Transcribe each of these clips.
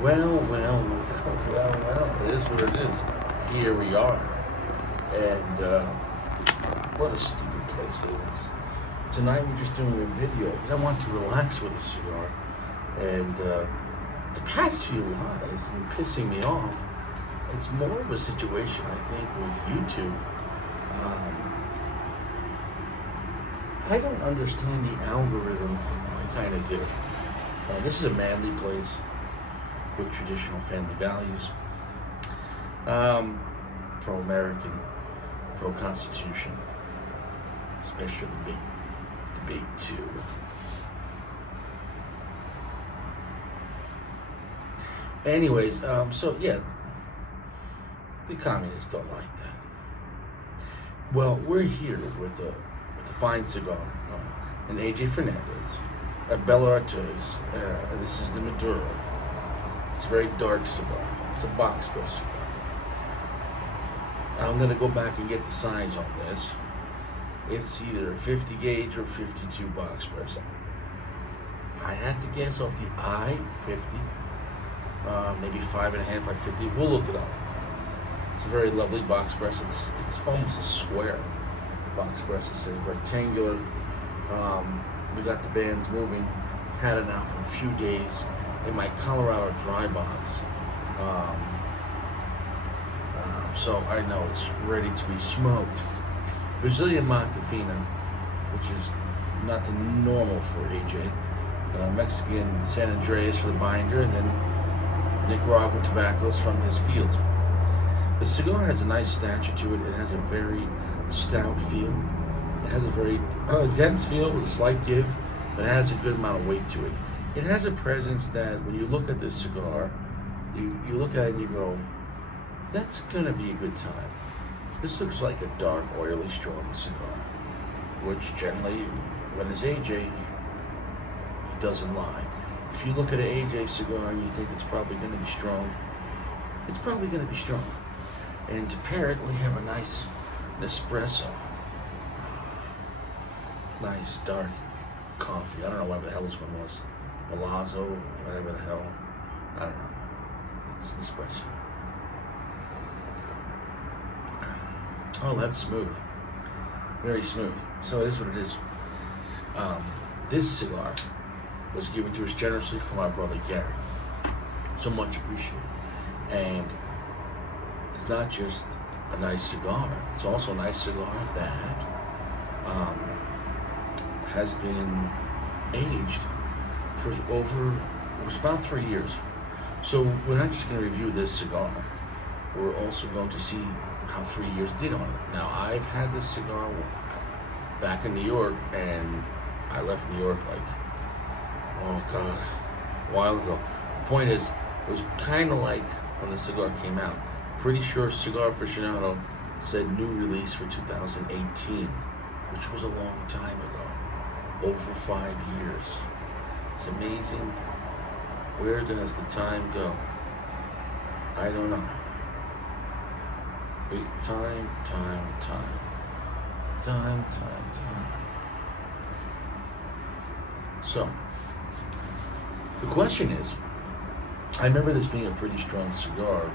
Well, it is what it is. Here we are. And what a stupid place it is. Tonight we're just doing a video because I want to relax with a cigar. And the past few lies and pissing me off, it's more of a situation, I think, with YouTube. I don't understand the algorithm. I kind of do. This is a manly place with traditional family values, pro-American, pro-Constitution, especially the big two. Anyways, so yeah, the communists don't like that. Well, we're here with a fine cigar, an AJ Fernandez, a Bella Artois. This is the Maduro. It's a very dark cigar. It's a box press cigar. I'm going to go back and get the size on this. It's either a 50 gauge or 52 box press. I had to guess off the I-50, maybe 5.5 by 50. We'll look it up. It's a very lovely box press. It's almost a square box press instead of rectangular. We got the bands moving. I've had it now for a few days in my Colorado dry box. So I know it's ready to be smoked. Brazilian Montefina, which is not the normal for AJ. Mexican San Andreas for the binder, and then Nicaraguan tobaccos from his fields. The cigar has a nice stature to it. It has a very stout feel. It has a very dense feel with a slight give, but it has a good amount of weight to it. It has a presence that when you look at this cigar, you look at it and you go, that's gonna be a good time. This looks like a dark, oily, strong cigar, which generally, when it's AJ, it doesn't lie. If you look at an AJ cigar and you think it's probably gonna be strong, it's probably gonna be strong. And to pair it, we have a nice Nespresso. Nice dark coffee. I don't know whatever the hell this one was. Milazzo, whatever the hell. I don't know. It's Nespresso. Oh, that's smooth. Very smooth. So it is what it is. This cigar was given to us generously from our brother Gary. So much appreciated. And it's not just a nice cigar. It's also a nice cigar that has been aged for it was about 3 years. So we're not just going to review this cigar. We're also going to see how 3 years did on it. Now, I've had this cigar back in New York, and I left New York like, oh God, a while ago. The point is, it was kind of like when the cigar came out. Pretty sure Cigar Aficionado said new release for 2018, which was a long time ago. Over 5 years. It's amazing. Where does the time go? I don't know. Wait, time. So, the question is, I remember this being a pretty strong cigar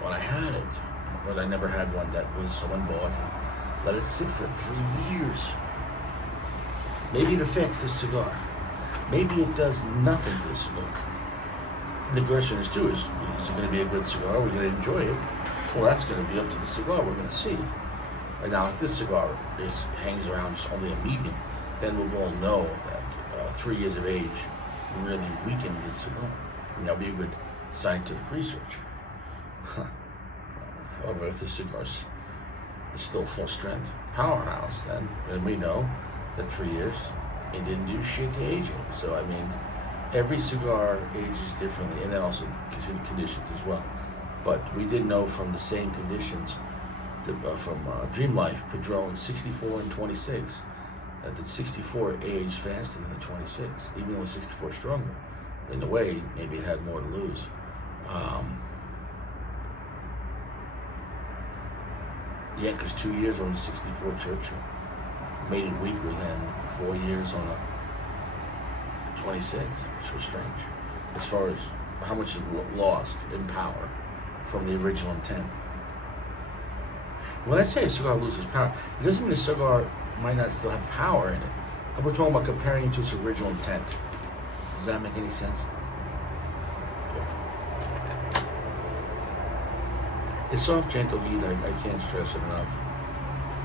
when I had it, but I never had one that was someone bought. Let it sit for 3 years. Maybe it affects this cigar. Maybe it does nothing to the cigar. The question is too, is it going to be a good cigar? Are we going to enjoy it? Well, that's going to be up to the cigar. We're going to see. Right now, if this cigar hangs around just only a medium, then we will know that 3 years of age really weakened this cigar. And that'll be a good scientific research. However, if this cigar is still full strength powerhouse, then we know that 3 years it didn't do shit to age it. So I mean, every cigar ages differently, and then also conditions as well. But we did know from the same conditions, from Dream Life, Padron 64 and 26, that the 64 aged faster than the 26, even though the 64 is stronger. In a way, maybe it had more to lose. Yeah, because 2 years on the 64 Churchill made it weaker than 4 years on a 26, which was strange. As far as how much it lost in power from the original intent. When I say a cigar loses power, it doesn't mean a cigar might not still have power in it. We're talking about comparing it to its original intent. Does that make any sense? It's soft, gentle heat. I can't stress it enough.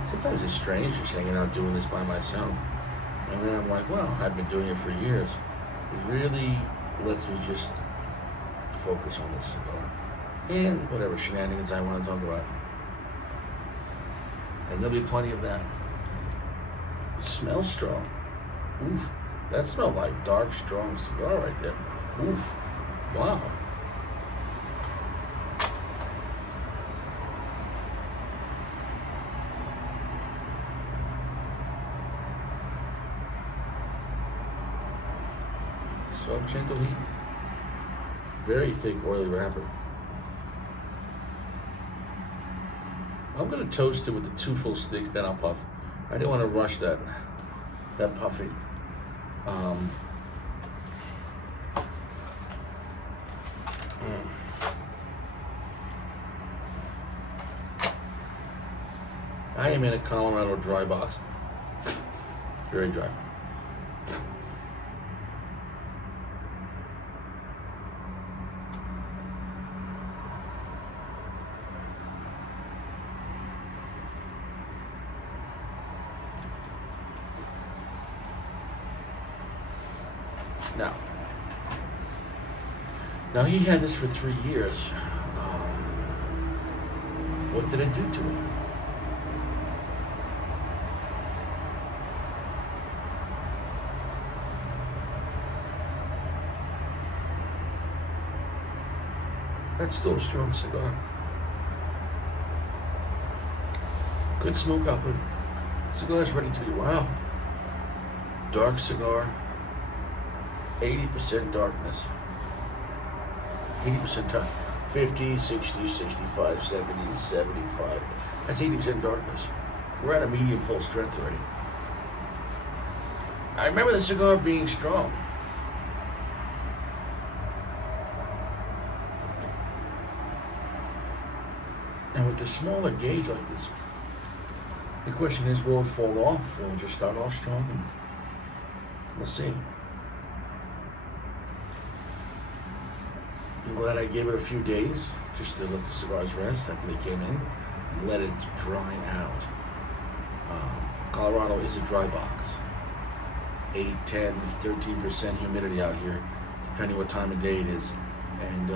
Sometimes it's strange just hanging out doing this by myself. And then I'm like, well, I've been doing it for years. It really lets me just focus on this cigar and whatever shenanigans I want to talk about. And there'll be plenty of that. It smells strong. Oof. That smelled like dark, strong cigar right there. Oof. Wow. Soft, gentle heat. Very thick, oily wrapper. I'm going to toast it with the 2 full sticks, then I'll puff. I didn't want to rush that puffing. I am in a Colorado dry box. Very dry. Now he had this for 3 years. What did it do to it? That's still a strong cigar. Good smoke output. Cigar's ready to be wow. Dark cigar. 80% darkness. 80% dark. 50, 60, 65, 70, 75. That's 80% darkness. We're at a medium full strength already. I remember the cigar being strong. And with the smaller gauge like this, the question is, will it fall off? Will it just start off strong? And we'll see. I'm glad I gave it a few days just to let the cigars rest after they came in and let it dry out. Colorado is a dry box. 8, 10, 13% humidity out here, depending what time of day it is. And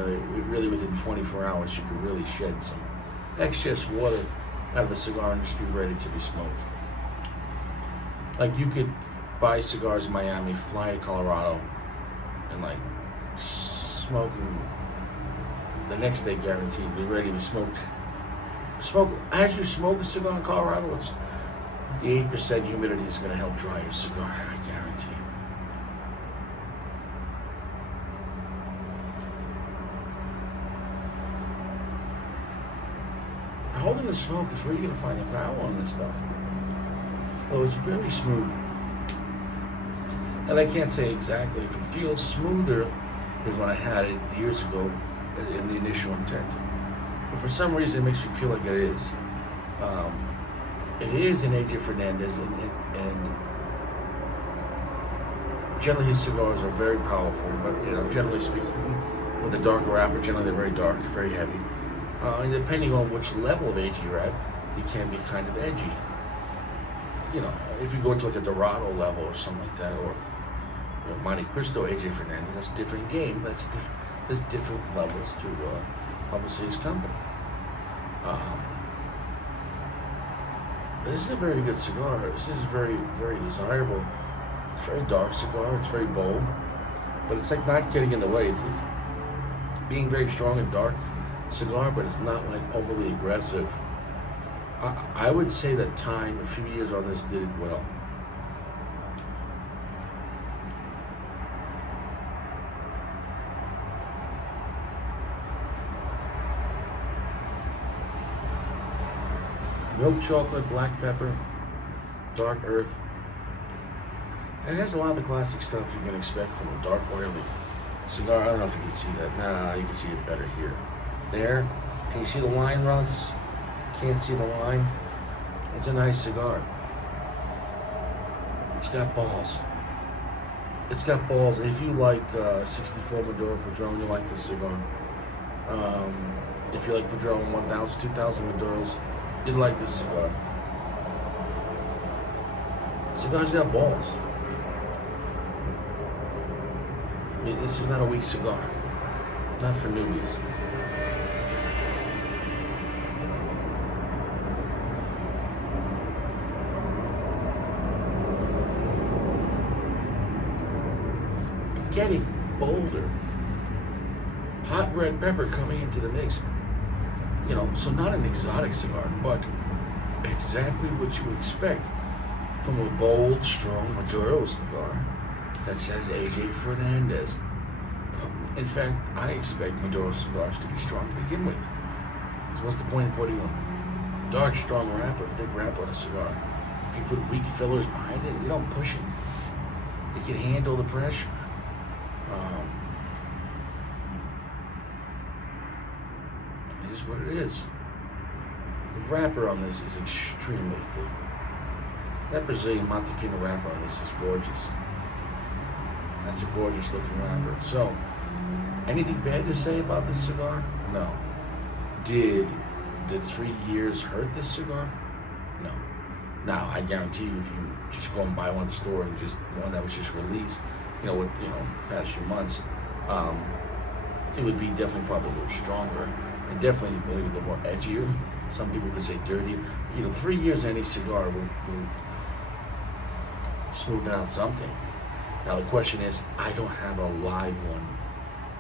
really within 24 hours, you could really shed some excess water out of the cigar and just be ready to be smoked. Like you could buy cigars in Miami, fly to Colorado, and like smoking the next day guaranteed, be ready to be smoked. Smoke as you smoke a cigar in Colorado, it's the 8% humidity is going to help dry your cigar, I guarantee you. Holding the smoke is where you're going to find the power on this stuff. Well, it's very smooth. And I can't say exactly if it feels smoother than when I had it years ago in the initial intent. But for some reason, it makes me feel like it is. It is an AJ Fernandez, and generally his cigars are very powerful, but generally speaking, with a darker wrapper, generally they're very dark, very heavy. And depending on which level of AJ you're at, it can be kind of edgy. If you go into like a Dorado level or something like that, or Monte Cristo AJ Fernandez, that's a different game. There's different levels to obviously his company. This is a very good cigar. This is very, very desirable. It's a very dark cigar. It's very bold, but it's like not getting in the way. It's being very strong and dark cigar, but it's not like overly aggressive. I would say that time, a few years on this, did it well. Milk chocolate, black pepper, dark earth. It has a lot of the classic stuff you can expect from a dark, oily cigar. I don't know if you can see that. Nah, you can see it better here. There. Can you see the line, Russ? Can't see the line. It's a nice cigar. It's got balls. It's got balls. If you like 64 Maduro Padron, you like this cigar. If you like Padron 1000, 2000 Maduros, you'd like this cigar. The cigar's got balls. I mean, this is not a weak cigar. Not for newbies. Getting bolder. Hot red pepper coming into the mix. You know, so not an exotic cigar, but exactly what you expect from a bold, strong Maduro cigar that says AJ Fernandez. In fact, I expect Maduro cigars to be strong to begin with. So what's the point in putting a dark, strong wrapper, thick wrapper on a cigar? If you put weak fillers behind it, you don't push it. It can handle the pressure. It is what it is. The wrapper on this is extremely thick. That Brazilian Montefina wrapper on this is gorgeous. That's a gorgeous looking wrapper. So, anything bad to say about this cigar? No. Did the 3 years hurt this cigar? No. Now, I guarantee you, if you just go and buy one at the store and just one that was just released, past few months, it would be definitely probably a little stronger and definitely a little more edgier. Some people could say dirtier. 3 years any cigar will smooth out something. Now the question is, I don't have a live one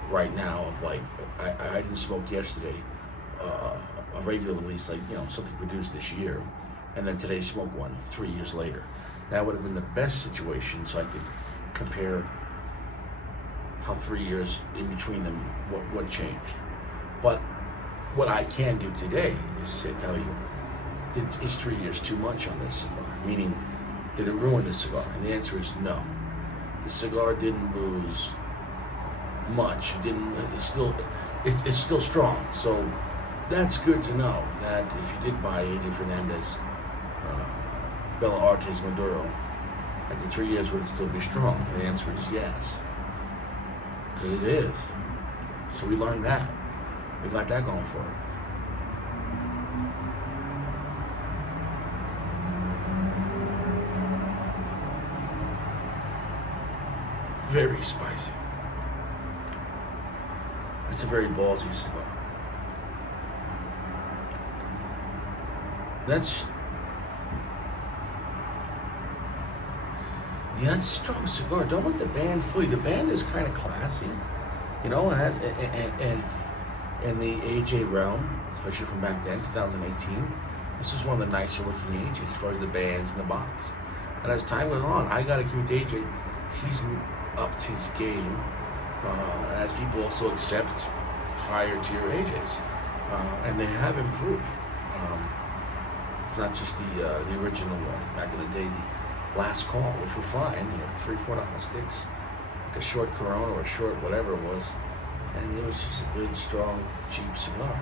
right now of like, I didn't smoke yesterday, a regular release, something produced this year, and then today smoke one 3 years later. That would have been the best situation, so I could compare how 3 years in between them, what changed. But what I can do today is tell you, is 3 years too much on this cigar? Meaning, did it ruin the cigar? And the answer is no. The cigar didn't lose much. It's still strong. So that's good to know that if you did buy AJ Fernandez Bella Artes Maduro, after 3 years, would it still be strong? And the answer is yes. Because it is. So we learned that. We got that going for it. Very spicy. That's a very ballsy cigar. That's a strong cigar. Don't let the band fool you. The band is kind of classy, and in the AJ realm, especially from back then, 2018, this is one of the nicer looking AJs as far as the bands and the box. And as time went on, I got to give it to AJ. He's upped his game as people also accept higher tier AJs, and they have improved. It's not just the original back in the day, the last call, which were fine, $3-4 sticks, like a short Corona or a short whatever it was, and it was just a good, strong, cheap cigar.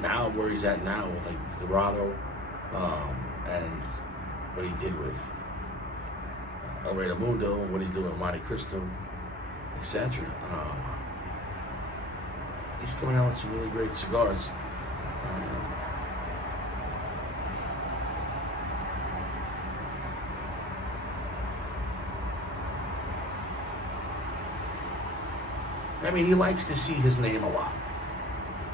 Now where he's at now with like Dorado, and what he did with El Rey del Mundo, what he's doing with Monte Cristo, etc. He's coming out with some really great cigars. I mean, he likes to see his name a lot.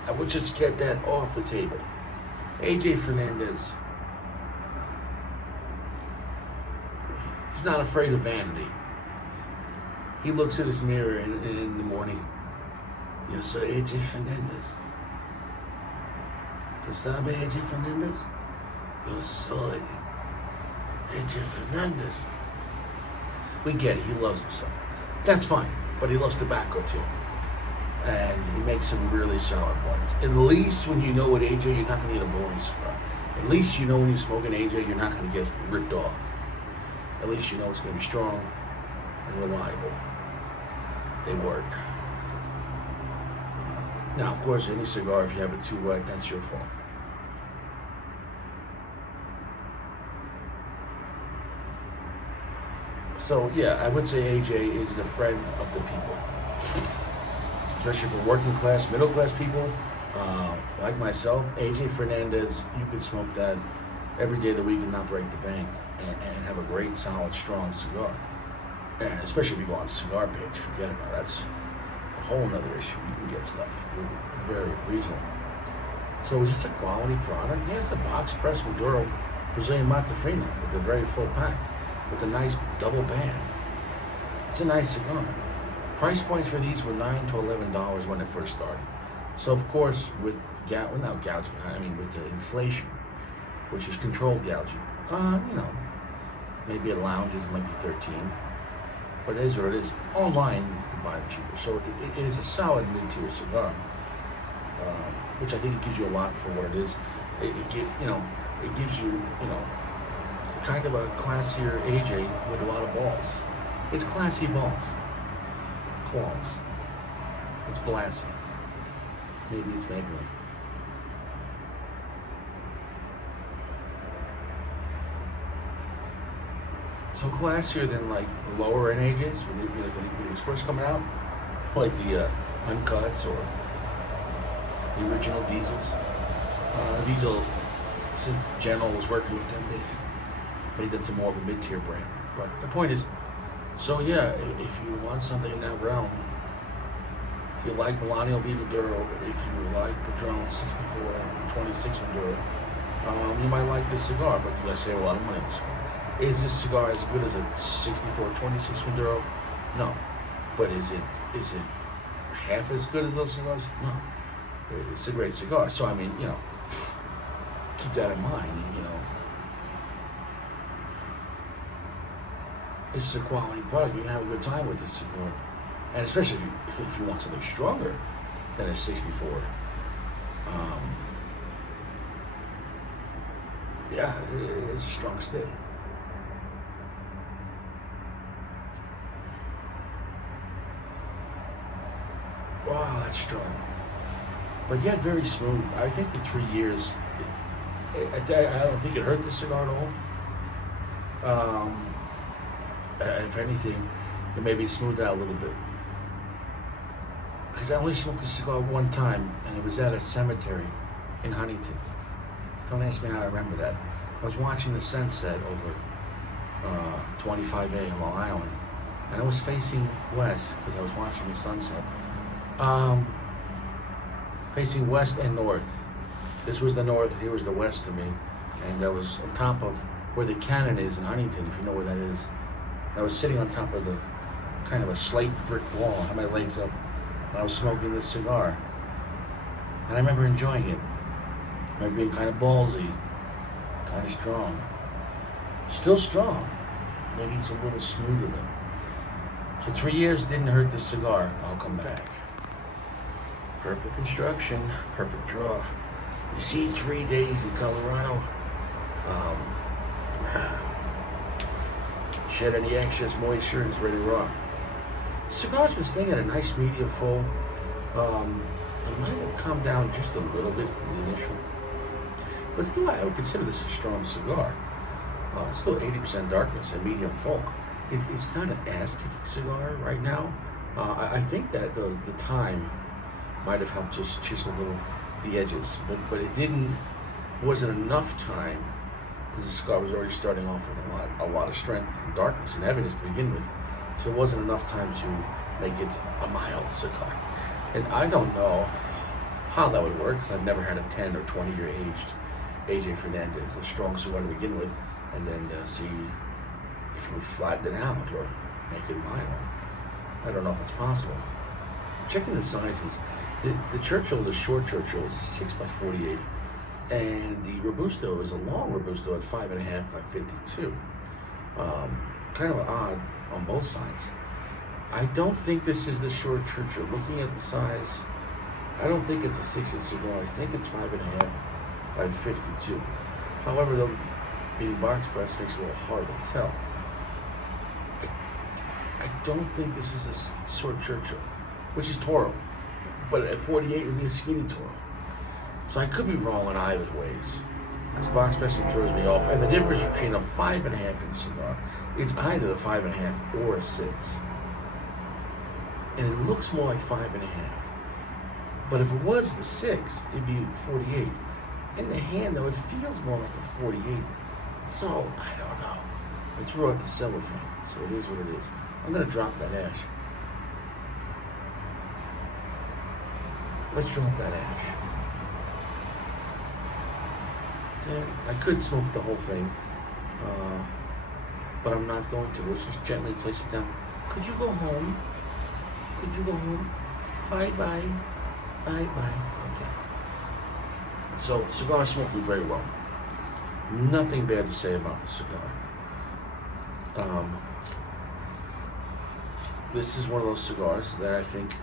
I would just get that off the table. AJ Fernandez, he's not afraid of vanity. He looks at his mirror in the morning. Yo soy AJ Fernandez. ¿Tú sabes AJ Fernandez? Yo soy AJ Fernandez. We get it. He loves himself. That's fine. But he loves tobacco too. And he makes some really solid ones. At least when you know what AJ, you're not going to get a boring cigar. At least you know when you smoke an AJ, you're not going to get ripped off. At least you know it's going to be strong and reliable. they work. Now, of course, any cigar, if you have it too wet, that's your fault. So, yeah, I would say AJ is the friend of the people. Especially for working class, middle class people, like myself. AJ Fernandez, you could smoke that every day of the week and not break the bank, and have a great, solid, strong cigar. And especially if you go on Cigar Page, forget about it. That's a whole nother issue. You can get stuff very reasonable. So it's just a quality product. Yeah, it's a box press Maduro Brazilian Matafina with a very full pack, with a nice double band. It's a nice cigar. Price points for these were $9 to $11 when it first started. So of course, with with the inflation, which is controlled gouging, maybe at lounges it might be 13, but it is what it is. Online you can buy them cheaper. So it is a solid mid-tier cigar, which I think it gives you a lot for what it is. It gives you kind of a classier AJ with a lot of balls. It's classy balls. Claws. It's Blassie. Maybe it's Maglite. So classier than like the lower end AJs when it was first coming out, like the Uncuts or the original Diesels. Diesel, since General was working with them, they've made that to more of a mid-tier brand. But the point is, so yeah, if you want something in that realm, if you like Millennial V Maduro, if you like Padron 64 and 26 Maduro, you might like this cigar, but you gotta save a lot of money on this cigar. Is this cigar as good as a 64 26 Maduro? No. But is it half as good as those cigars? No. It's a great cigar. So I mean, keep that in mind, This is a quality product. You can have a good time with this cigar, and especially if you want something stronger than a 64. Yeah, it's a strong stick. Wow, that's strong, but yet very smooth. I think the 3 years, I don't think it hurt the cigar at all. If anything, it maybe smoothed out a little bit. Because I only smoked the cigar one time, and it was at a cemetery in Huntington. Don't ask me how I remember that. I was watching the sunset over 25A in Long Island, and I was facing west because I was watching the sunset. Facing west and north. This was the north, and here was the west to me. And I was on top of where the cannon is in Huntington, if you know where that is. I was sitting on top of the kind of a slate brick wall. I had my legs up, and I was smoking this cigar. And I remember enjoying it. I remember being kind of ballsy, kind of strong. Still strong. Maybe it's a little smoother though. So 3 years didn't hurt the cigar. I'll come back. Perfect construction, perfect draw. You see, 3 days in Colorado. Shed any excess moisture and it's ready to rock. Cigar's been staying at a nice medium full. It might have calmed down just a little bit from the initial. But still, I would consider this a strong cigar. It's still 80% darkness and medium full. It's not an ass-kicking cigar right now. I think that the time might have helped just chisel a little the edges, but it wasn't enough time because the cigar was already starting off with a lot of strength and darkness and heaviness to begin with. So it wasn't enough time to make it a mild cigar. And I don't know how that would work because I've never had a 10 or 20 year aged AJ Fernandez, a strong cigar to begin with, and then see if it would flatten it out or make it mild. I don't know if that's possible. Checking the sizes, the Churchill is a short Churchill, it's a 6x48, and the Robusto is a long Robusto at 5.5 by 52. Kind of odd on both sides. I don't think this is the short Churchill. Looking at the size, I don't think it's a 6-inch cigar. I think it's 5.5 by 52. However, though, being box press makes it a little hard to tell. I don't think this is a short Churchill, which is Toro. But at 48, it would be a skinny Toro. So I could be wrong on either ways. This box especially throws me off. And the difference between a 5.5-inch cigar, it's either a 5.5 or a 6. And it looks more like 5.5. But if it was the 6, it'd be 48. In the hand, though, it feels more like a 48. So, I don't know. I threw out the cellophane, so it is what it is. I'm going to drop that ash. Let's drop that ash. I could smoke the whole thing, but I'm not going to. Let's just gently place it down. Could you go home? Could you go home? Bye-bye. Bye-bye. Okay. So, cigar smoked me very well. Nothing bad to say about the cigar. This is one of those cigars that I think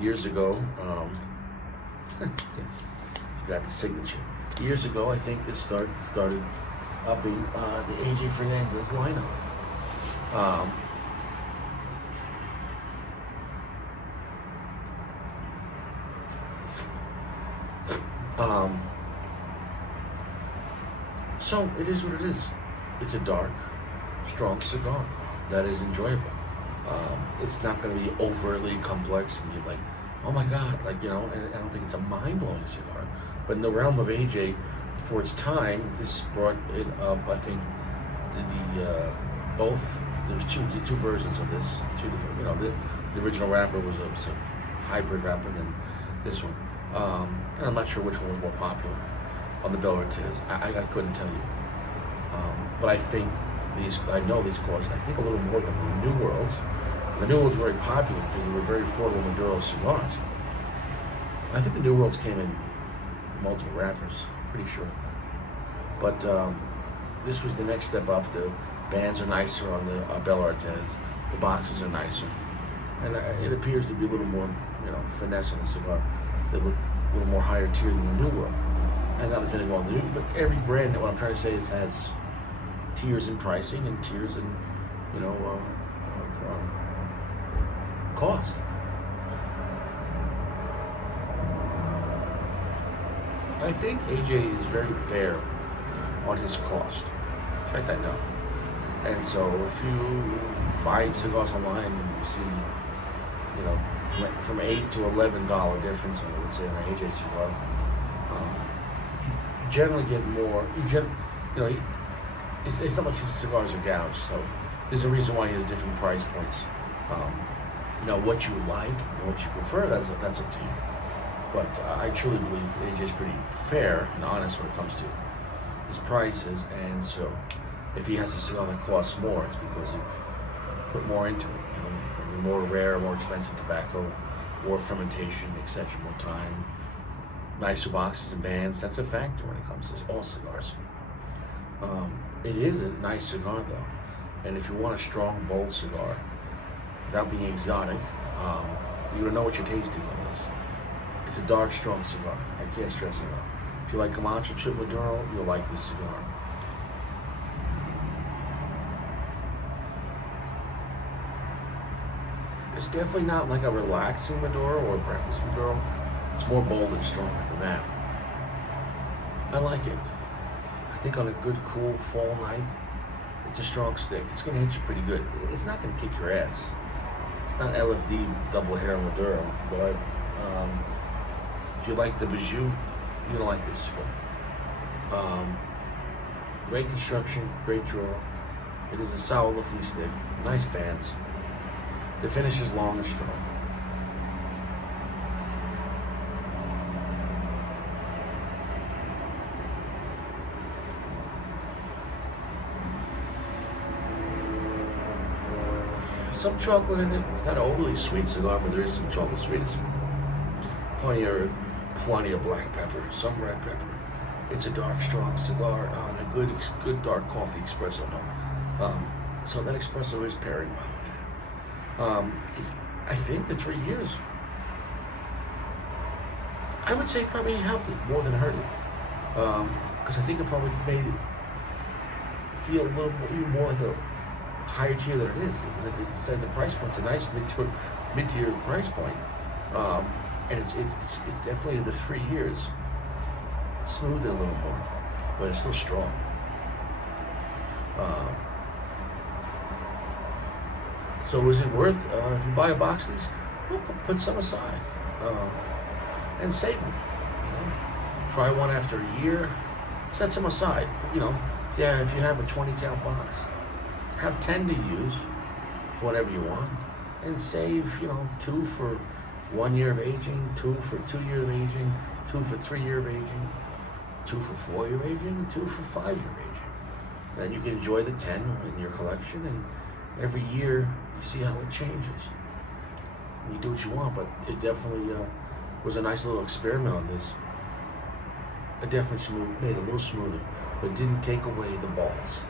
years ago, yes, you got the signature. Years ago, I think this started upping the AJ Fernandez lineup. So it is what it is. It's a dark, strong cigar that is enjoyable. It's not going to be overtly complex and you're like, oh my God, like, you know, and I don't think it's a mind-blowing cigar. But in the realm of AJ, for its time, this brought it up, I think, both, there was two versions of this, two different, you know, the original wrapper was a hybrid wrapper than this one. And I'm not sure which one was more popular on the Bel Ortiz. I couldn't tell you. But I think I know these cost, I think, a little more than the New Worlds. The New Worlds were very popular because they were very affordable Maduro cigars. I think the New Worlds came in multiple wrappers, pretty sure. But this was the next step up. The bands are nicer on the Bel Ortiz. The boxes are nicer. And it appears to be a little more, you know, finesse on the cigar. They look a little more higher tier than the New World. And not there's anything wrong with the New, but every brand, what I'm trying to say is has tiers in pricing and tiers in, you know, cost. I think AJ is very fair on his cost. In fact, I know. And so if you buy cigars online and you see, you know, from $8 to $11 difference on, let's say, an AJ cigar, you generally get more. You know, it's not like his cigars are gouged. So there's a reason why he has different price points. Now, what you like and what you prefer, that's up to you. But I truly believe AJ's pretty fair and honest when it comes to his prices. And so if he has a cigar that costs more, it's because he put more into it. You know, maybe more rare, more expensive tobacco, more fermentation, etc., more time, nicer boxes and bands. That's a factor when it comes to all cigars. It is a nice cigar, though. And if you want a strong, bold cigar, without being exotic, you're gonna know what you're tasting on this. It's a dark, strong cigar. I can't stress it enough. If you like Camacho Chip Maduro, you'll like this cigar. It's definitely not like a relaxing Maduro or a breakfast Maduro. It's more bold and stronger than that. I like it. I think on a good, cool fall night, it's a strong stick. It's gonna hit you pretty good. It's not gonna kick your ass. It's not LFD double hair Maduro, but if you like the Bijou, you're gonna like this cigar. Great construction, great draw. It is a solid looking stick, nice bands. The finish is long and strong. Some chocolate in it. It's not an overly sweet cigar, but there is some chocolate sweetness. Plenty of earth, plenty of black pepper, some red pepper. It's a dark, strong cigar on a good dark coffee espresso note. So that espresso is pairing well with it. I think the 3 years, I would say, probably helped it more than hurt it. Because I think it probably made it feel a little more, even more like higher tier than it is. Like they said, the price point's a nice mid-tier price point. And it's definitely the 3 years smoother a little more, but it's still strong. So is it worth, if you buy a box of these, well, put some aside and save them. Try one after a year, set some aside. Yeah, if you have a 20 count box, have 10 to use for whatever you want, and save 2 for 1 year of aging, 2 for 2 years of aging, 2 for 3 years of aging, 2 for 4 year aging, and 2 for 5 year aging. Then you can enjoy the 10 in your collection, and every year you see how it changes. You do what you want, but it definitely was a nice little experiment on this. It definitely made it a little smoother, but didn't take away the balls.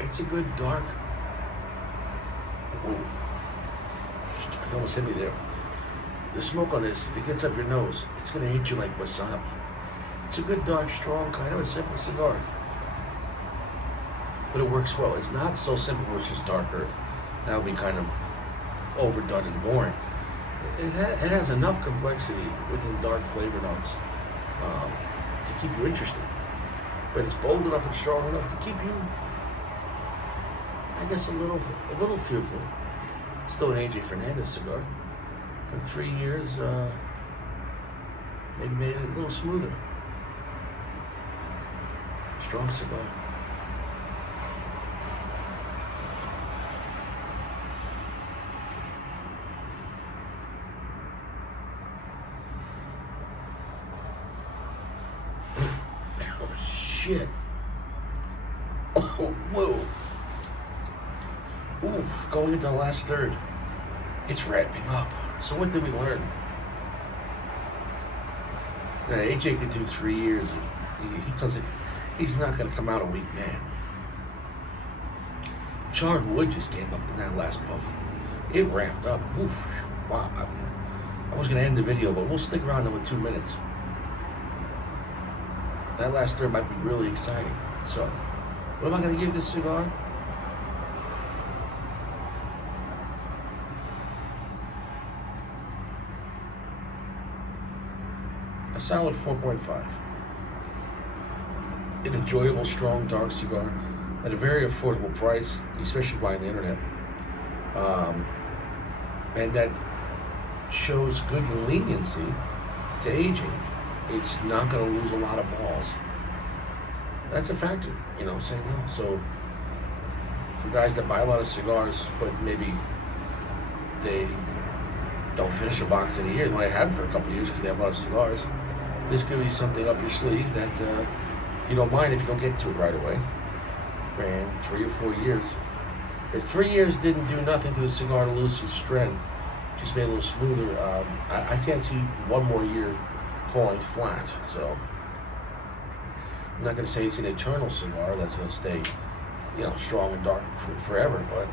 It's a good dark. Ooh. It almost hit me there. The smoke on this, if it gets up your nose, it's going to hit you like wasabi. It's a good, dark, strong, kind of a simple cigar. But it works well. It's not so simple where it's just dark earth. That would be kind of overdone and boring. It has enough complexity within dark flavor notes to keep you interested. But it's bold enough and strong enough to keep you, I guess, a little fearful. Still an AJ Fernandez cigar. For 3 years, maybe made it a little smoother. Strong cigar. Oh shit. Oh, whoa. Ooh, going into the last third. It's wrapping up. So what did we learn? That AJ could do 3 years. He's not going to come out a weak man. Charred wood just came up in that last puff. It ramped up. Oof. Wow. I was going to end the video, but we'll stick around another 2 minutes. That last third might be really exciting. So, what am I going to give this cigar? A solid 4.5. An enjoyable, strong, dark cigar at a very affordable price, especially buying the internet. And that shows good leniency to aging. It's not going to lose a lot of balls. That's a factor, saying no. So for guys that buy a lot of cigars, but maybe they don't finish a box in a year, they might have them for a couple of years because they have a lot of cigars. This could be something up your sleeve that you don't mind if you don't get to it right away. Man, 3 or 4 years. If 3 years didn't do nothing to the cigar to lose its strength, just made it a little smoother, I can't see 1 more year falling flat. So I'm not going to say it's an eternal cigar that's going to stay, strong and dark forever, but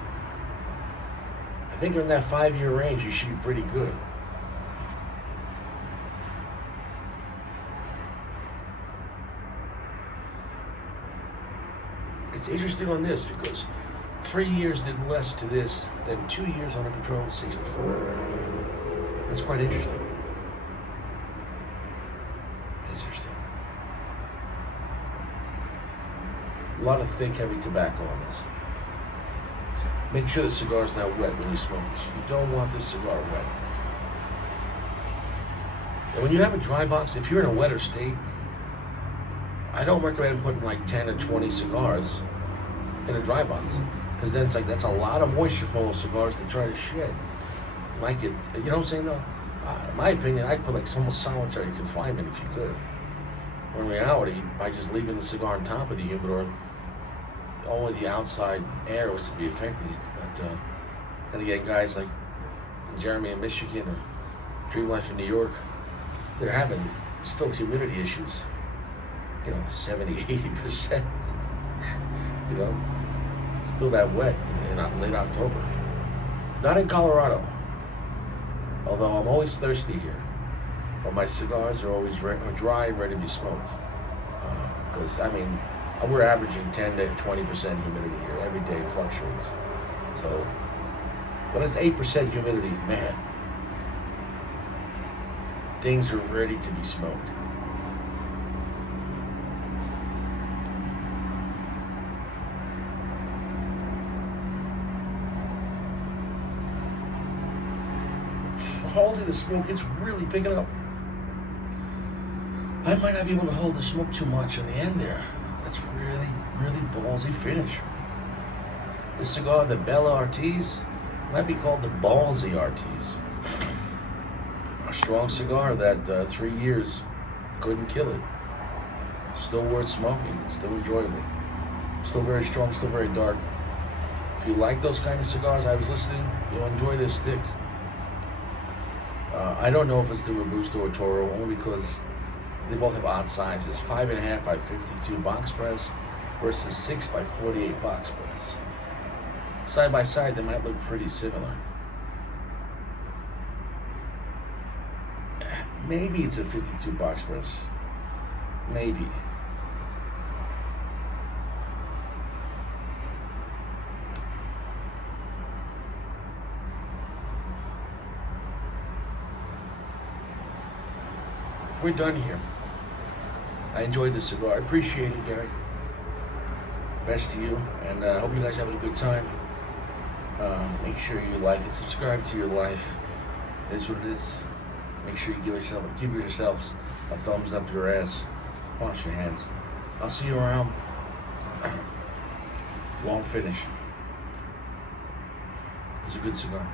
I think in that 5 year range, you should be pretty good. It's interesting on this because 3 years did less to this than 2 years on a Padron 64. That's quite interesting. A lot of thick, heavy tobacco on this. Make sure the cigar's not wet when you smoke it. You don't want this cigar wet. And when you have a dry box, if you're in a wetter state, I don't recommend putting like 10 or 20 cigars in a dry box, because then it's like that's a lot of moisture from all those cigars to try to shed. Might get, you know what I'm saying though? In my opinion, I'd put like almost solitary confinement if you could. When in reality, by just leaving the cigar on top of the humidor, only the outside air was to be affecting it. But then again, guys like Jeremy in Michigan or Dream Life in New York, they're having still humidity issues. 70, 80%. Still that wet in late October. Not in Colorado. Although I'm always thirsty here. But my cigars are always dry and ready to be smoked. Because, we're averaging 10 to 20% humidity here. Every day fluctuates. So, when it's 8% humidity, man, things are ready to be smoked. Holding the smoke, it's really picking up. I might not be able to hold the smoke too much on the end there. That's really, really ballsy finish. This cigar, the Bella Ortiz, might be called the Ballsy Ortiz. A strong cigar that 3 years couldn't kill it. Still worth smoking, still enjoyable. Still very strong, still very dark. If you like those kind of cigars, I was listening, you'll enjoy this stick. I don't know if it's the Robusto or Toro, only because they both have odd sizes. 5.5 by 52 box press versus 6 by 48 box press. Side by side, they might look pretty similar. Maybe it's a 52 box press. Maybe. We're done here. I enjoyed this cigar. I appreciate it, Gary. Best to you, and I hope you guys having a good time. Make sure you like and subscribe to your life. It is what it is. Make sure you give yourselves a thumbs up your ass. Wash your hands. I'll see you around. Long finish. It's a good cigar.